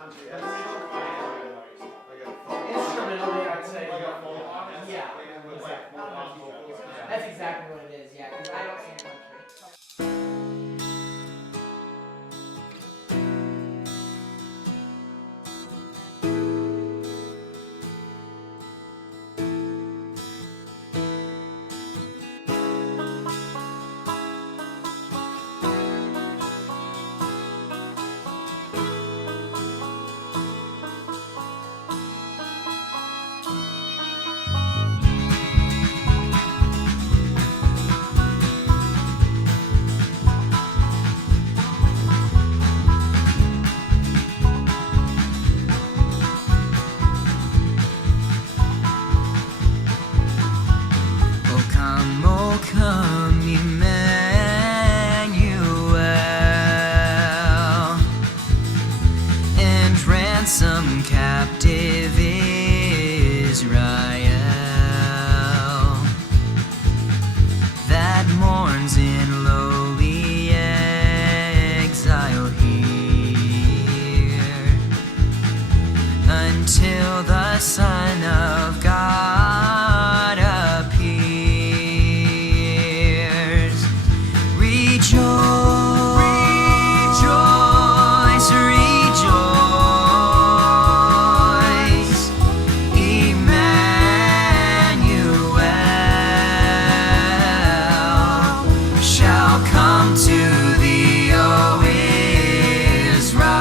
country. Instrumentally, I'd say. Yeah. Yeah. That's exactly what it is, yeah, because I don't sing country. Oh come, Emmanuel, and ransom captive Israel that mourns in lowly exile here, until the Son of God appears. Rejoice, rejoice, Emmanuel shall come to thee, O Israel.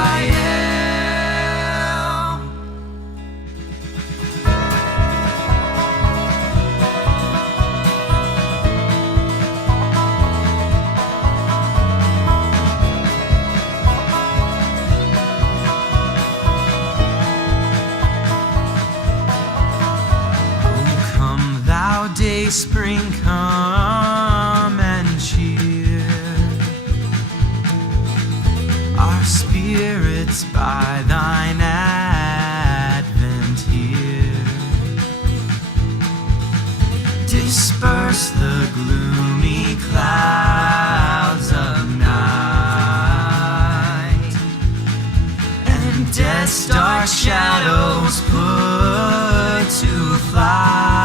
Day spring, come and cheer our spirits by thine advent here. Disperse the gloomy clouds of night, and death's dark shadows put to flight.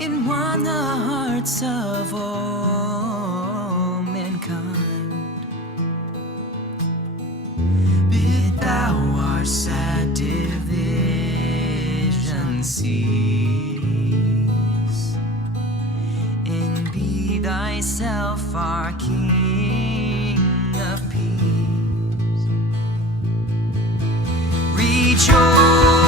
In one the hearts of all mankind. Bid thou our sad division cease, and be thyself our King of peace. Rejoice.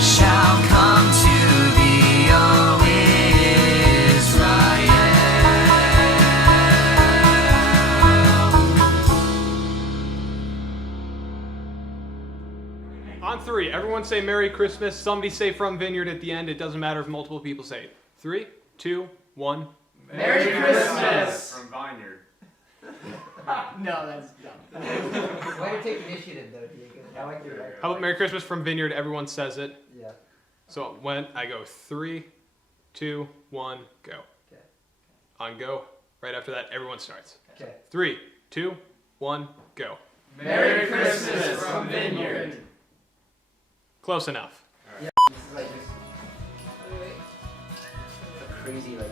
Shall come to thee, On 3, everyone say Merry Christmas. Somebody say From Vineyard at the end. It doesn't matter if multiple people say it. 3, 2, 1. Merry Christmas! From Vineyard. No, that's dumb. Way to take initiative though, Diego. I like your record. How about Merry Christmas from Vineyard? Everyone says it. Yeah. So when I go 3, 2, 1, go. Okay. On go. Right after that, everyone starts. Okay. 3, 2, 1, go. Merry Christmas from Vineyard. Close enough. Yeah. This is like just a crazy like.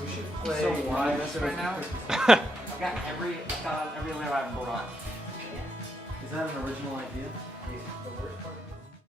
We should play. So why this right now? I've got every layer I brought. Is that an original idea? The word